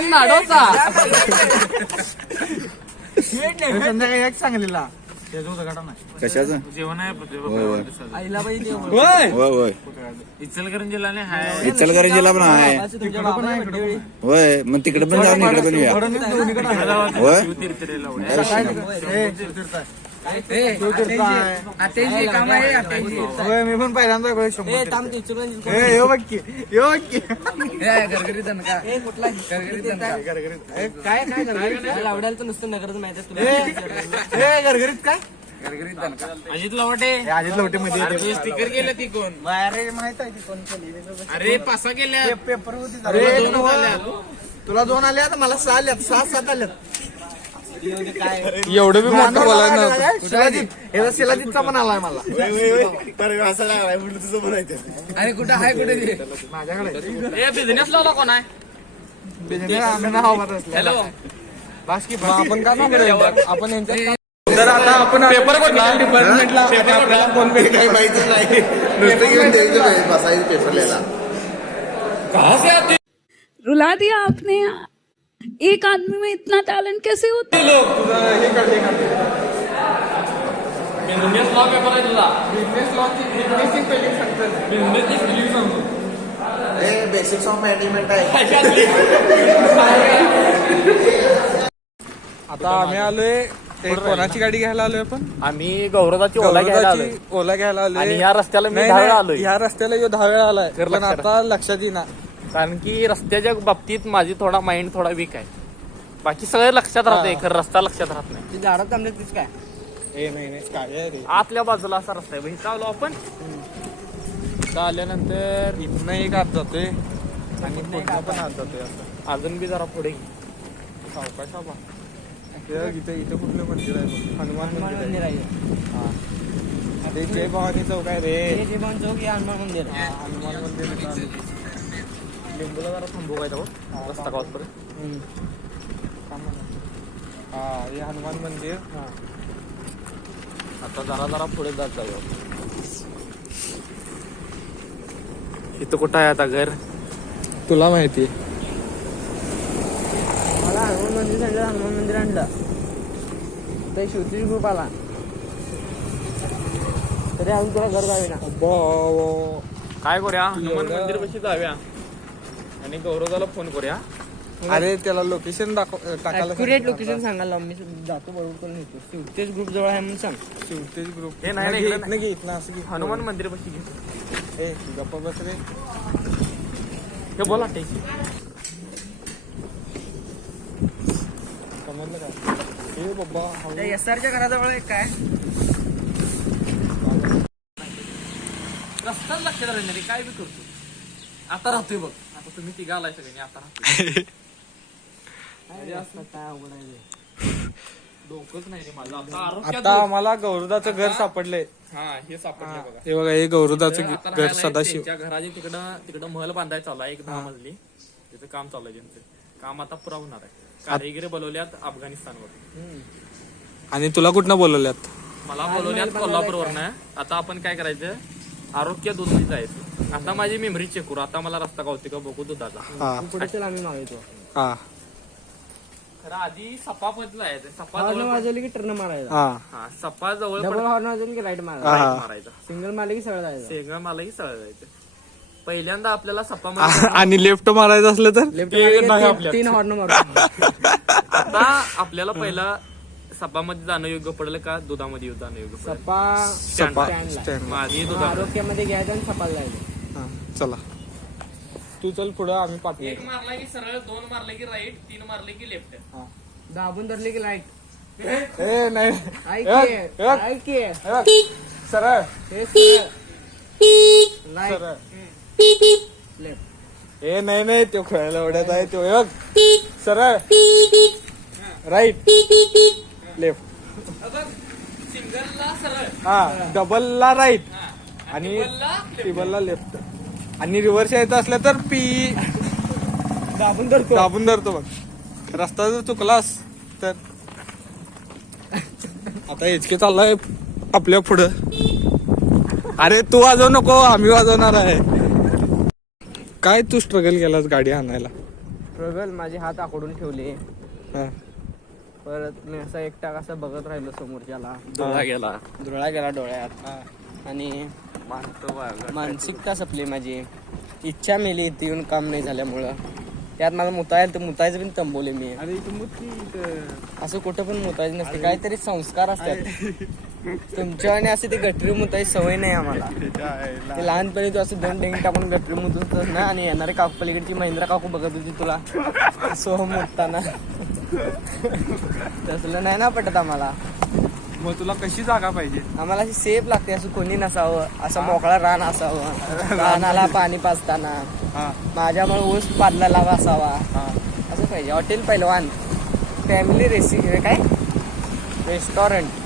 नाडोचा संध्याकाळी एक सांगलीला कशाचं जेवण आहे आईला पाहिजे होय होय इचलकरंजीला नाही हाय इचलकरंजीला पण आहे होय मग तिकडे पण जाऊन इकडे पण या होय मी पण पहिल्यांदा काय आवडायचं नुसतं नगरच माहिती घरघरीत काय अजित लवटे अजित लवटे मध्ये स्टिकर गेलं ती कोण माहित आहे कोण अरे पासा गेल्या पेपर होती तुला 2 आले आता मला 6 आल्यात 6-7 आल्यात एवढं बी मोठं बोलायला नव्हतं. शिलाजीतचा पण आलाय मला अरे कुठं हाय कुठे माझ्याकडे बिझनेस लावला कोण आहे हॅलो आपण काय सांगतो आपण यांच्या तर आता आपण पेपर डिपार्टमेंटला आपल्याला कोण भेटलं काही माहितीच नाही नुसतं घेऊन द्यायचं बसायचं पेपर लिहायला रुला दिया आपने एक आदमी में इतना टैलेंट कैसे होता है? बिझनेस लॉ पेपर आहे तुझा बेसिक्स ऑफ मॅनेजमेंट आहे आता आम्ही आलोय कोणाची गाडी घ्यायला आलोय आपण आम्ही गौरवाची ओला घ्यायला आलोय ओला घ्यायला आलोय आणि या रस्त्याला मी नाही, 10 वेळा नाही, आलोय ह्या रस्त्याला 10 वेळा आलाय तर पण लक्षात आता लक्षात येईना कारण की रस्त्याच्या बाबतीत माझी थोडा माइंड थोडा वीक आहे बाकी सगळं लक्षात राहतंय खरं रस्ता लक्षात राहत नाही झाडात थांबले तीच काय नाही काय आहे रे आतल्या बाजूला असा रस्ता आहे इथं आलो आपण इथं आल्यानंतर इथनं एक आत जातोय आणि पुढनं पण आत जातोय असं अजून बी जरा पुढे सावकाश आबा इथं इथं कुठलं मंदिर आहे बघ. हनुमान मंदिर आहे हा ते जय भवानी चौक आहे रे चौक हनुमान मंदिर हा, हनुमान मंदिर इथं आलं. लिंबूला जरा थांबू काय तो रस्ता गावात परत हा हे हनुमान मंदिर आता जरा पुढे जात जाऊ इथं कुठं आहे आता घर तुला माहिती मला हनुमान मंदिर सांगितलं हनुमान मंदिर आणलं ते शिवतीज ग्रुप आला तरी अजून तुला घर जावे ना काय करूया हनुमान मंदिर पाशी जाऊया आणि गौरवला फोन करूया अरे त्याला लोकेशन टाकायला ॲक्युरेट लोकेशन सांगायला मी जातो बरोबर करून येतो शिवतेज ग्रुप जवळ आहे म्हणून सांग शिवतेज ग्रुप हे नाही, इकडं इथनं घे इथनं असं घे हनुमान मंदिर पाशी घेतो ए गप्पा बस रे हे बोला टेक समजलं काय हे बाबा त्या एसआरच्या घराजवळ एक काय रस्ताच लक्षात राहिलं रे काय बी करतो आता राहतोय बघ आता तुम्ही तिघा आलाय सगळ्यांनी आता राहतोय काय अवघड आहे डोकंच नाही रे माझं आता आरोग्यात आता आम्हाला गौरदाचं घर सापडलंय हा हे सापडले बघा हे बघा हे गौरदाचं तर आता घर राहायला सदाशिव त्यांच्या घराचे तिकडं महल बांधायला चालू आहे 10 मजली त्याचं काम चालू आहे त्यांचं काम आता पुरा होणार आहे कारागिरी बोलवल्यात अफगाणिस्तानवर आणि तुला कुठनं बोलवल्यात मला बोलवल्यात कोल्हापूरवरनं आता आपण काय करायचं आरोग्य दूध मध्ये जायचं आता माझी मेमरी चेक करू आता मला रस्ता गावते का बघू दुधाचा हा पुढे चल आम्ही मागायचो हा खरं आधी सपा मधला आहे सपा हॉर्न जवळ वाजवली की टर्न मारायचा हा हा सपा जवळ डबल हॉर्न वाजवली की राईट मारायचा हा. मारायचा सिंगल मारले की सरळ जायचं सेगळ मलाही सरळ जायचं पहिल्यांदा आपल्याला सपा मध्ये आणि लेफ्ट मारायचं असलं तर लेफ्ट ते नाही आपल्यात. 3 हॉर्न मारू आता आपल्याला पहिला सपामध्ये जाणं योग्य पडेल का दुधामध्ये जाणं योग्य पडेल सपा सपा स्टँडला. स्टँड माझी दुधा आरोग्यामध्ये घ्यायचं आणि सपाला जायचं हा चला तू चल पुढं आम्ही पाठवू एक मारला की सरळ 2 मारले की राईट 3 मारले की लेफ्ट दाबून धरले की लाईट ए नाही ऐक एक, की, एक. ऐक की. सरळ हे सरळ. लाईट सरळ लेफ्ट ए नाही तो खेळायला एवढ्यात आहे तो एक सरळ राईट लेफ्ट सिंगलला सरळ हा डबलला राईट आणि टिबलला टिबलला लेफ्ट आणि रिव्हर्स यायचं असलं तर पी दाबून धरतो दाबून धरतो बघ रस्ता जर चुकलास तर आता HK चाललाय आपल्या पुढं अरे तू वाजवू नको आम्ही वाजवणार आहे काय तू स्ट्रगल केलास गाडी आणायला स्ट्रगल माझे हात आकडून ठेवले. हा. परत मी असा एकटा असं बघत राहिलो समोरच्याला. धुळा गेला. धुळा गेला डोळ्यात. हा. आणि मानतो बा. मानसिकता संपली माझी. इच्छा मेली इथे येऊन काम नाही झाल्यामुळं. त्यात मला मुतायला तर मुतायचं पण तंबवले मी. अरे इथं मुतकी इथं. असं कुठं पण मुतायचं नसते. काहीतरी संस्कार असतात तुमच्या आणि असे ते गटरी मुतायची सवय नाही आम्हाला. ते लहानपणी तू असं 2 डेंग टाकून गटरी मुतत ना आणि येणारे काकू पलीकडची महिंद्रा काकू बघत होती तुला सोहम मुतताना. तसलं नाही ना पटत आम्हाला. मग तुला कशी जागा पाहिजे? आम्हाला अशी सेफ लागते. असं कोणी नसावं. असं मोकळा रान असावं. रानाला पाणी पाजताना हा. माझ्यामुळे ऊस पाडला लावा असावा. हा. असं पाहिजे. हॉटेल पहिलवान फॅमिली काय रेस्टॉरंट.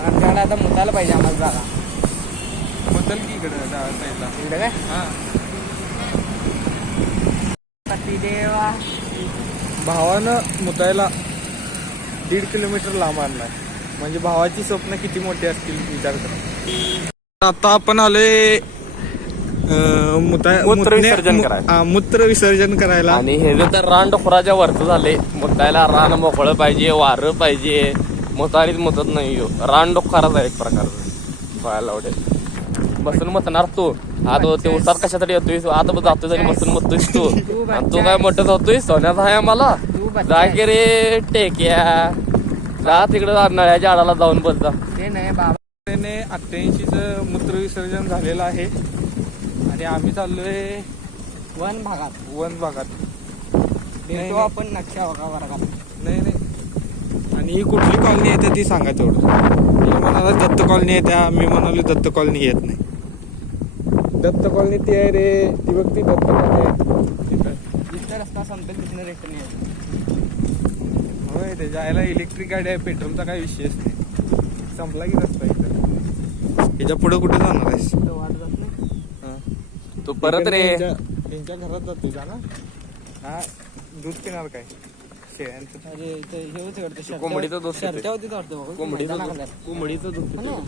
आमच्याकडे आता मुतायला पाहिजे आम्हाला जागा. मुतल की इकडे साईडला. इकडे काय हा. देवा. भावानं मुतायला 1.5 किलोमीटर लांब आणलाय. म्हणजे भावाची स्वप्न किती मोठी असतील विचार करा. आता आपण आलोय मूत्र विसर्जन करायला. मूत्र विसर्जन करायला. आणि हे जे तर रान डोखराच्या वरचं झाले. मुतायला रान मोकळं पाहिजे, वारं पाहिजे. मुतारीत मुतत नाही हो. रान डोखाराच आहे एक प्रकारचं. पाहायला आवडेल. बसून मतणार तू. आता ते उसात कशासाठी येतोय? आता जातोय आणि बसून मतोयस तू. आणि तू काय मोठं होतोय? सोन्याचा आहे आम्हाला. जा की रे टेक्या. जा तिकडं नळ्याच्या आडाला जाऊन बस जा. ते नाही बाबा. 88चं मूत्र विसर्जन झालेलं आहे आणि आम्ही चाललोय वन भागात. वन भागात. देतो आपण नक्षा वर्गात. नाही नाही. आणि ही कुठली कॉलनी येते ती सांगा तेवढं. मी म्हणाला दत्त कॉलनी येत्या. मी म्हणालो दत्त कॉलनी येत नाही. दत्त कॉलनी ती आहे रे. ती बघ ती दत्त कॉलनी आहे जिथं रस्ता संपेल तिथनं रिटर्न यायचं. होय. त्याच्या आयला इलेक्ट्रिक गाडी आहे. पेट्रोलचा काही विषयच नाही. संपला की रस्ता इथं. ह्याच्या पुढे कुठे जाणार आहेस? तो वाट जात नाही. तू परत रे. त्यांच्या घरात जातो जा ना. हा. दूध पिणार काय शेळ्यांचं? अरे इथं हे होते वाटतं. कोंबडीचं दूध पिते. शर्त्या होती वाटतं. कोंबडीचं दूध. कोंबडीचं दूध पितो.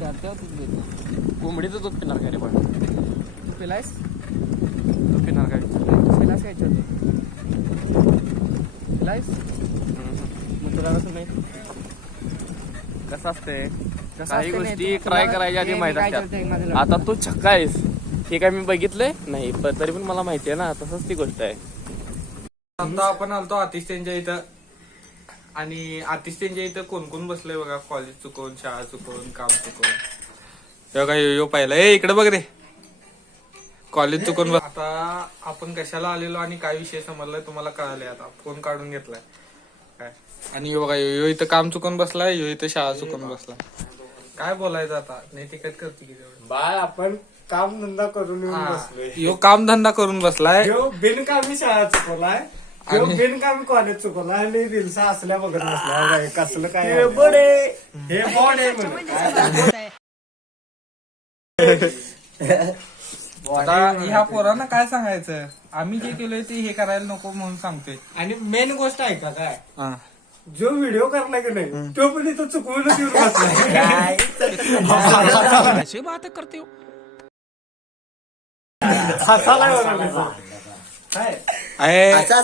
शर्त्या होती. कोंबडीचं दूध पिणार काय रे पण? तू पिलायस? तू पिणार काय? पिलास काय पिलायस? मग तुला कसं नाही? कसं असतंय? कसं काही असते गोष्टी नाही, ट्राय तुला- करायच्या आधी ते माहित मी काय असतात. करते, माझं आता तू छक्का आहेस हे काय मी बघितलंय नाही, तरी पण मला माहिती आहे ना. तसंच ती गोष्ट आहे. आता आपण आलतो आतिश त्यांच्या इथं. आणि आतिश त्यांच्या इथं कोण कोण बसलंय बघा. कॉलेज चुकवून, शाळा चुकवून, काम चुकवून. हे बघा यो पाहिला. इकडे बघ रे. कॉलेज चुकवून. आता आपण कशाला आलेलो आणि काय विषय समजलाय तुम्हाला कळाले. आता फोन काढून घेतलाय काय. आणि यो बघा यो इथं काम चुकून बसलाय. यो इथं शाळा चुकून बसलाय. काय बोलायचं आता. नैतिकच करते की तेवढं. बाय आपण काम धंदा करून येऊन बसलोय. यो काम धंदा करून बसलाय. ह्यो बिनकामी शाळा चुकवलाय. ह्यो बिनकामी कॉलेज चुकवलाय आणि रिल्सा असल्या बघत बसलाय. कसलं काय हे बोर्ड आहे म्हणे. आता ह्या पोरांना काय सांगायचं. आम्ही जे केलंय ते हे करायला नको म्हणून सांगतोय. आणि मेन गोष्ट आहे का काय, हा. जो व्हिडिओ करला की नाही तो पण इथं चुकवूनच येऊन बसलाय. हसायला बघा काय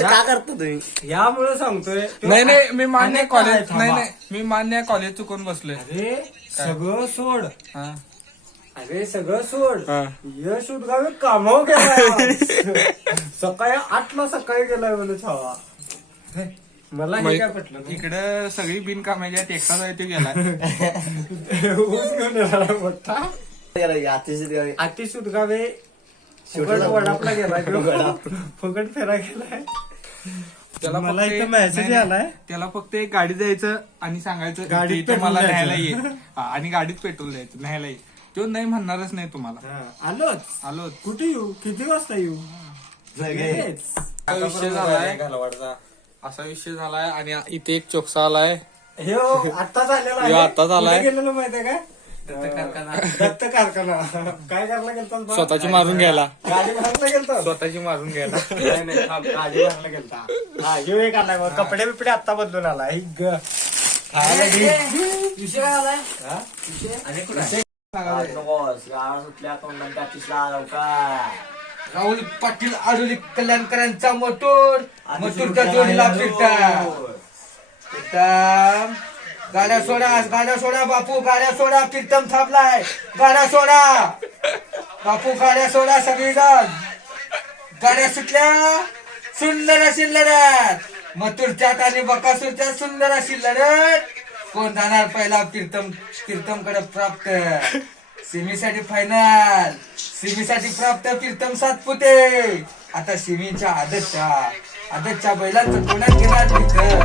का करतो तुम्ही? यामुळे सांगतोय. नाही मी मान्य अनेक कॉलेज आहेत, नाही मी मान्य कॉलेज चुकून बसलोय. अरे सगळं सोड. हा. अरे सगळं सोड. हा. यश उद्गावी कामावर गेलाय. सकाळी 8ला सकाळी गेलाय म्हणे छावा. मला हे काय पटलं नाही. इकडं सगळी बिनकामाची आहेत. एकटा जाय तो गेला. ऊस घेऊन येणार मोठा. अतिश उद्गावे फुकट वडापला गेलाय तो. फुकट फेरा गेलाय. त्याला मला फक्त इथं एक- message नाही, आलाय. त्याला फक्त एक गाडी द्यायचं आणि सांगायचं गाडीत इथे पेट्रोल मला द्यायचं. न्यायला ये. हा, आणि गाडीत पेट्रोल द्यायचं न्यायला ये. तो नाही म्हणणारच नाही तुम्हाला. आलोच. आलो. कुठे येऊ, किती वाजता येऊ. लगेच. असा विषय झालाय. असा विषय झालाय. आणि इथे एक चोकसा आलाय. हे आता झालेला ह्यो आत्ताच आलाय. कुठे गेलेलो माहितीये काय, दत्त कारखाना. काय करायला गेलता, स्वतःची मारून घ्यायला. गाडी भरायला गेलतो. स्वतःची मारून घ्यायला. नाही, थांब, गाडी भरायला गेलता. हा ह्यो एक आलाय बघ. कपडे बिपडे आता बदलून आलाय. खायला घे. विषय काय आलाय? आणि कुठे राहुल पाटील आडोली कल्याणकरांचा मथुरच्या जोडीला प्रीतम. गाड्या सोडा बापू, गाड्या सोडा. प्रीतम थांबलाय. गाड्या सोडा बापू, गाड्या सोडा सगळीजण. गाड्या सुटल्या. सुंदर अशी लढत मथुरच्यात आणि बकासूरच्यात, सुंदर अशी लढत. कोण जाणार पहिला प्रीतमकडे प्राप्त. सेमीसाठी फायनल, सेमीसाठी प्राप्त प्रीतम सातपुते. आता सेमीच्या आदतच्या बैलांचं कोणात घेणार प्रीतम.